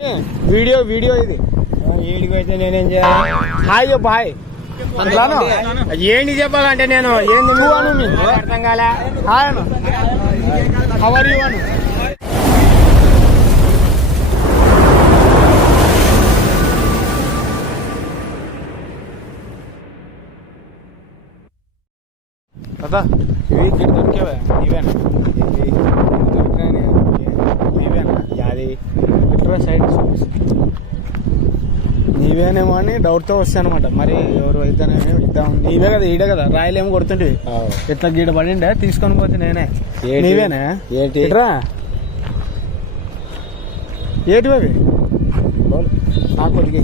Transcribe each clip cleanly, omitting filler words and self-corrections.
Video ఇది వీడికి అయితే నేనేం చేయాలి? హాయ్ చెప్పు హాయ్ ఏంటి చెప్పాలంటే నేను ఏంది నువ్వు అను మీ. అర్థం కాలే. Hi Anu how are you Anu కదా ఇవి ఇక్కడ దొరికేవా నీవేనా దొరికినా నీవేనా యాది ఇట్లా సైడ్ చూపిస్తా నీవేనేమో అని డౌట్తో వస్తాను అనమాట మరి ఎవరు అయితేనేమో ఇద్దాం నీవే కదా ఈడే కదా రాయలేమో కొడుతుంటివి ఇట్లా గీడ పడిండే తీసుకొని పోతే నేనే నీవేనా ఏంటి ఇట్రా ఏంటి అవి నాకు కొద్దిగా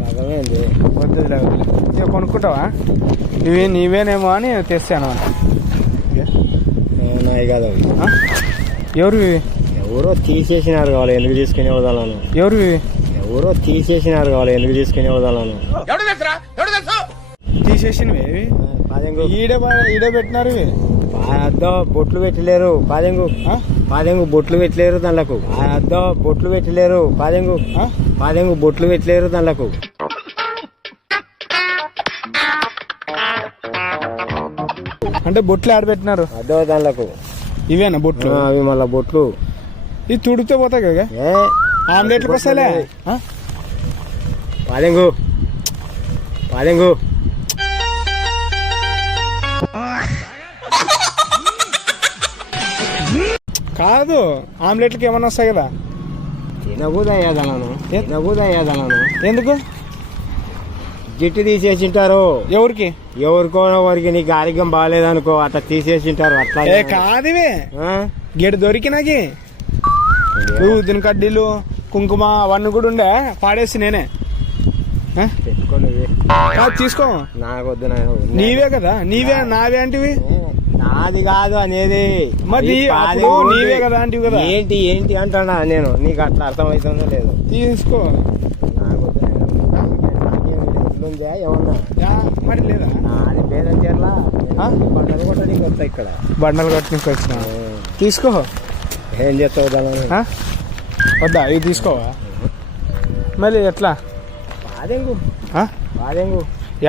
సగమేంది వద్దులే ఇక కొనుక్కుంటావా ఇవి నీవేనేమో అని తెస్తాను అనమాట నాయి కాదు అవి. ఎవరు ఇవి ఎవరో తీసేసినారు కావాలి ఎందుకు తీసుకునే వదలను ఎవరు ఇవి ఎవరో తీసేసినారు కావాలి ఎందుకు తీసుకునే వదలను తీసేసినవి ఇవి ఈడే పెట్టినారు ఇవి అద్దో బొట్లు పెట్టలేరు పాదెంగు బొట్లు పెట్టలేరు దాంట్లకు అద్దో బొట్లు పెట్టలేరు పాదెంగు బొట్లు పెట్టలేరు దాంట్లకు అంటే బొట్లు ఆడబెట్టినారు అద్దో దాంట్లకు ఇవేనా బొట్లు అవి మళ్ళా బొట్లు ఇది తుడితే పోతాయి కదా ఆమ్లెట్లకు వస్తాలే పాదెంగు కాదు ఆమ్లెట్లకి ఏమన్నా వస్తాయి కదా తినబుదయ్యాదలను ఎందుకు జిట్టు తీసేసింటారు ఎవరికో వారికి నీకు ఆరోగ్యం బాగాలేదనుకో అట్లా తీసేసింటారు అట్లా కాదు గేడు దొరికినాకి ఊదిన కడ్డీలు కుంకుమ అవన్నీ కూడా ఉండే పాడేసి నేనే పెట్టుకోండి తీసుకో నాకు వద్దు నీవే కదా నావే అంటివి నాది కాదు అనేది మరి నీవే కదా అంటివి కదా ఏంటి అంటున్నా నేను నీకు అట్లా అర్థమవుతుందో లేదు తీసుకో నాకు వద్దు ఏమన్నా మరి లేదా నాది భేదం చేయాలా బండలు కొట్టడానికి వస్తా ఇక్కడ బండలు కొట్టడానికి వచ్చిన తీసుకో ఏం చేస్తావు దాని వద్దా ఇవి తీసుకోవా మళ్ళీ ఎట్లా పాదెంగు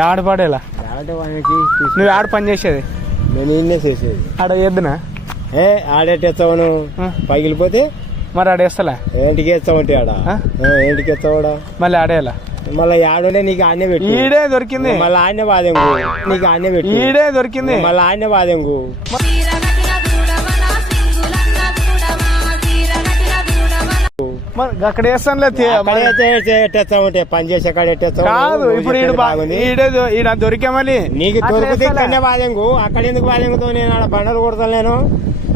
ఆడ పాడేలా నువ్వు ఆడ పని చేసేది నేను ఇన్నే చేసేది ఆడ వేద్దునా ఆడేటేస్తావు నువ్వు పగిలిపోతే మరి ఆడేస్తలే ఏంటికి వేస్తావు అంటే ఏంటికి వేస్తావాడా మళ్ళీ ఆడేలా మళ్ళీ ఆడనే నీకు ఆడనే పెట్టి ఈడే దొరికింది మళ్ళీ ఆడనే బాదెంగు నీకు ఆడనే పెట్టి ఈడే దొరికింది మళ్ళీ ఆడనే బాదెంగు అక్కడ వేస్తానులే పని చేసే కాడ కాదు ఇప్పుడు ఈడ దొరికా మళ్ళీ నీకు దొరికితే ఇక్కడనే బాదెంగు అక్కడ ఎందుకు బాదెంగుతో నేను ఆడ బండలు కొడతాను నేను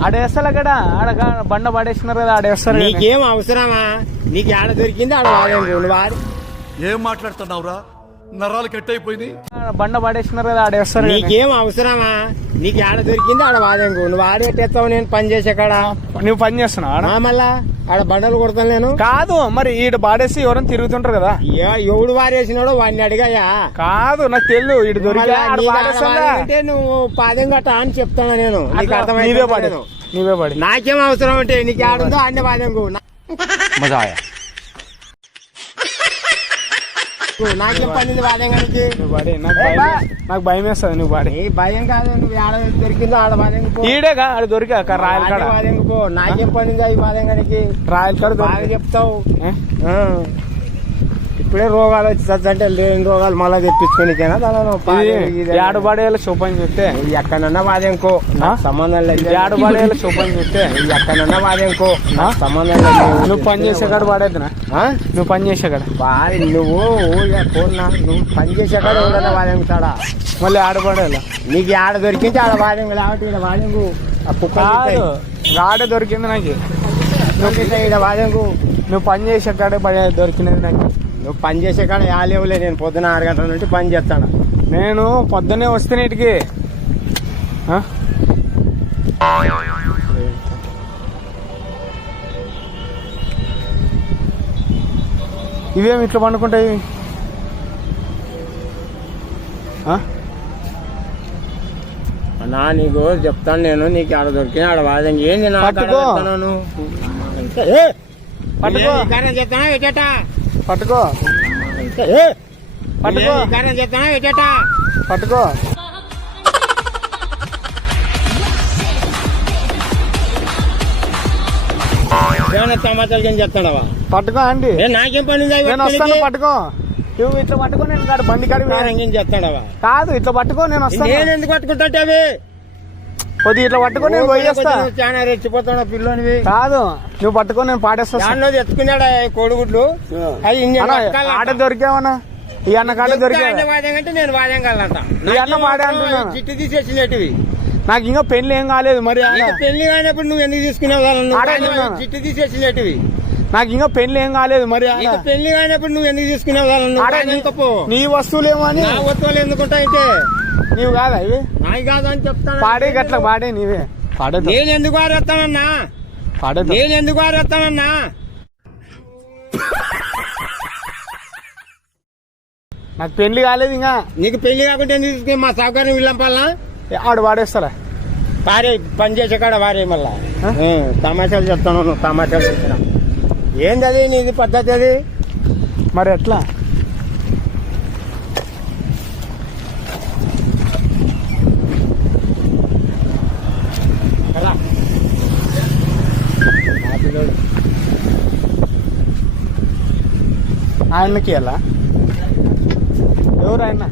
ఆడేస్తాను అక్కడ ఆడ బండ పడేస్తున్నారు కదా ఆడేస్తారు నీకేం అవసరమా నీకు ఆడ దొరికింది ఆడ బాదెంగు నువ్వు ఏం మాట్లాడుతున్నావురా నరాలు కట్ అయిపోయింది బండ పడేస్తున్నారు కదా ఆడేస్తారు నీకేం అవసరమా నీకు ఆడ దొరికింది ఆడ బాదెంగు నువ్వు ఆడెట్టేస్తావు నేను పని చేసే కాడ నువ్వు పని చేస్తున్నావు మళ్ళా ఆడ బండలు కొడతాను నేను కాదు మరి ఈడ బాడేసి ఎవరైనా తిరుగుతుంటారు కదా ఎవడు వారేసినాడో వాడిని అడిగాయా కాదు నాకు తెలియదు ఈడు అంటే నువ్వు పాదెం గట్ట అని చెప్తాను నేను నీకు అర్థమైంది నీవే పడి నాకేం అవసరం అంటే నీకు ఆడుందో అన్ని బాదెంగు మజా నాకేం పనింది బాదెంగానికి నాకు భయం వేస్తుంది నువ్వు పాడి భయం కాదు నువ్వు ఆడ దొరికిందో ఆడ బాదెంగు ఈడేగా ఆడ దొరికా రాయల కాడ బాదెంగు పో నాకేం పనింది ఈ బాదెంగానికి రాయల కాడ బాగా చెప్తావు ఇప్పుడే రోగాలు వచ్చి లేని రోగాలు మళ్ళీ తెప్పించుకోనికేనా ఏడబడేలా శుభం చెప్తే ఎక్కడన్నా బాదెంకో సంబంధం లేదు ఏడబడేలా శుభం చెప్తే ఎక్కడన్నా బాదెంకో సంబంధం లేదు నువ్వు పని చేసే కాడ పడేద్దునా నువ్వు పని చేసే కాడ నువ్వు పని చేసే కాడ ఎవడన్నా బాదెంగుతాడా మళ్ళీ ఆడబడేలా నీకు ఆడ దొరికింది ఆడ బాదెంగు లేకపోతే ఇక్కడ బాదెంగు ఆడ దొరికింది నాకు ఇక్కడ బాదెంగు నువ్వు పని చేసే కాడే దొరికినది నాకు నువ్వు పని చేసే కాడ యాలేవులే నేను పొద్దున 6 గంటల నుండి పని చేస్తాను నేను పొద్దున్నే వస్తే ఇంటికి ఇవేమి ఇట్లా పండుకుంటాయి నా నీకు చెప్తాను నేను నీకు ఆడ దొరికిన ఆడ బాదెంగు ఏంది పట్టుకో వికారం చేస్తానా ఎటట పట్టుకో పట్టుకో వికారం చేస్తానా ఎటట పట్టుకో ఏమన్నా సమాచారం ఏం చేస్తాడవా పట్టుకో అండి నాకేం పని ఉంది? నేను వస్తాను పట్టుకో నువ్వు ఇట్లా పట్టుకో నేను కాదు బండి కాడికి ఏం చేస్తాడవా కాదు ఇట్లా పట్టుకో నేను వస్తాను నేను ఎందుకు పట్టుకుంటే అవి కొద్ది ఇట్లా పట్టుకో నేను పోయేస్తా చాలా రెచ్చిపోతాడు పిల్లోనివి కాదు నువ్వు పట్టుకో నేను పాడేస్తా దానిలో తెచ్చుకున్నాడా కోడిగుడ్లు అవి ఆడ దొరికావన్నా ఈ అన్న కాడ దొరికా వాదం అంటే నేను వాదం కాలంట ఈ అన్న పాడే అంటున్నాను చిట్టు తీసేసినట్టువి నాకు ఇంకా పెళ్లి ఏం కాలేదు మరి పెళ్లి కానప్పుడు నువ్వు ఎందుకు తీసుకున్నావు ఆడే అంటున్నాను. చిట్టు తీసేసినట్టువి నాకు ఇంకా పెళ్లి ఏం కాలేదు మరి పెళ్లి కానప్పుడు నువ్వు ఎందుకు తీసుకున్నావు ఆడే నీ వస్తువులేమో అని నా వస్తువులు ఎందుకుంటాయంటే నీవు కాదా ఇవి నాయి కాదు అని చెప్తాను పాడే గట్ల పాడే నీవే పాడే నేను ఎందుకు ఆరేస్తానన్నా పాడే నేను ఎందుకు ఆరేస్తానన్నా నాకు పెళ్లి కాలేదు ఇంకా నీకు పెళ్లి కాకుండా ఎందుకు తీసుకుని మా సౌకర్యం వీళ్ళంపాలనా ఆడు పాడేస్తారా పారే పని చేసే కాడ వారే మళ్ళా తమాషాలు చెప్తాను నువ్వు తమాషాలు చెప్తున్నా ఏంది అది నీది పద్ధతి అది మరి ఎట్లా కదా ఆయనకి ఎలా ఎవరు ఆయన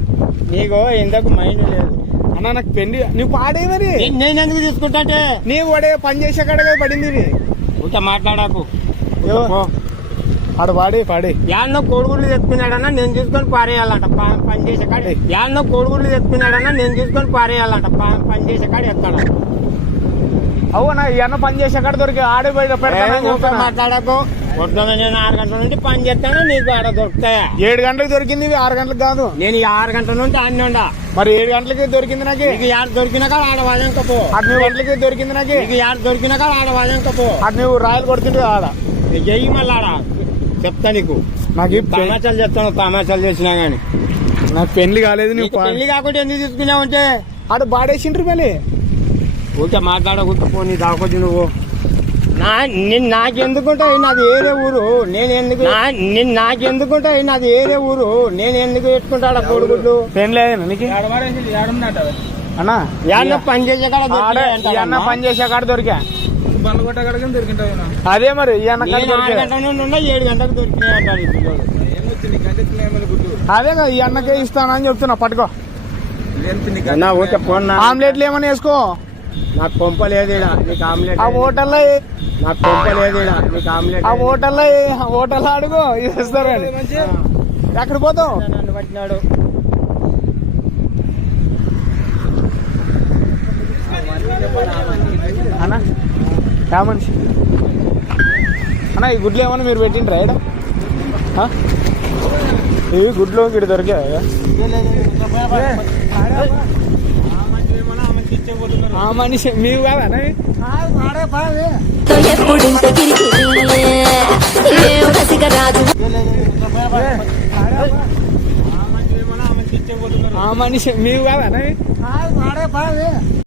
నీకు ఇంతకు మైండ్ లేదు అన్న నాకు పెళ్లి నువ్వు పాడే మరి నేను ఎందుకు తీసుకుంటా అంటే నీవు పడే పని చేసే కాడగా పడింది ఇది ఇంకా మాట్లాడాకు ఆడు పాడే పాడే యాన్నో కోడిగుడ్లు తెచ్చుకున్నాడన్నా నేను తీసుకొని పారేయాలంట పని చేసే కాడ యాన్నో కోడిగుడ్లు తెచ్చుకున్నాడన్నా నేను తీసుకొని పారేయాలంట పని చేసే కాడ ఎత్తాడు అవునా ఈ అన్న పని చేసే కాడ దొరికి ఆడే బయట పెడతాను మాట్లాడకు పొద్దున్న నేను 6 గంటల నుండి పని చేస్తాను నీకు ఆడ దొరుకుతాయా 7 గంటలకు దొరికింది ఇవి 6 గంటలకు కాదు నేను 6 గంటల నుండి అన్నీ ఉండా మరి 7 గంటలకి దొరికింది నాకు నీకు యాడ దొరికినా కాడ ఆడ వాదంకపో 8 గంటలకి దొరికింది నాకు నీకు యాడ దొరికినా కాడ ఆడ వాదంకపో అది నువ్వు రాయలు కొడుతుంటే ఆడ చెయ్యి మళ్ళీ ఆడ చెప్తా నీకు నాకు తమాషాలు చెప్తాను తమాషాలు చేసినా గానీ నాకు పెళ్లి కాలేదు నువ్వు పెళ్లి కాకుండా ఎందుకు తీసుకున్నావంటే ఆడు బాడేసిండ్రు మళ్ళీ ఊరికే మాట్లాడకూడదు నీ దాకొచ్చి నువ్వు నాకెందుకుంటాయి నాది ఏరే ఊరు నేను ఎందుకు నాకెందుకుంటాయి నాది ఏరే ఊరు నేను ఎందుకు పెట్టుకుంటాడా కోడిగుడ్లు పెళ్లి లేదు నీకు అన్నా యాన్న పని చేసే కాడ ఈ అన్న పని చేసే కాడ దొరికా అదే మరి ఈ అన్న కాడ 6 గంటల నుండి ఉండే 7 గంటలకు దొరికినాయి అంటారు ఈ పిల్లలు. అదే కదా ఈ అన్నకే ఇస్తానని చెప్తున్నా పట్టుకో అన్నా ఊరికే పోన్నా ఆమ్లెట్లు ఏమని వేసుకో నాకు కొంపలేదు ఈడ నీకు ఆమ్లెట్ ఆ హోటల్లో నాకు కొంపలేదు ఈడ నీకు ఆమ్లెట్ ఆ హోటల్లో అడుగు ఇస్తారు అని ఎక్కడ పోతావు నన్ను పట్టినాడు అన్నా యా మనిషి అన్నా ఈ గుడ్లు ఏమన్నా మీరు పెట్టిండ్రా ఈడ ఇవి గుడ్లు ఇక్కడ దొరికాయా ఆ మనిషి మీరు కాదా ఆ మనిషి మీరు కాదా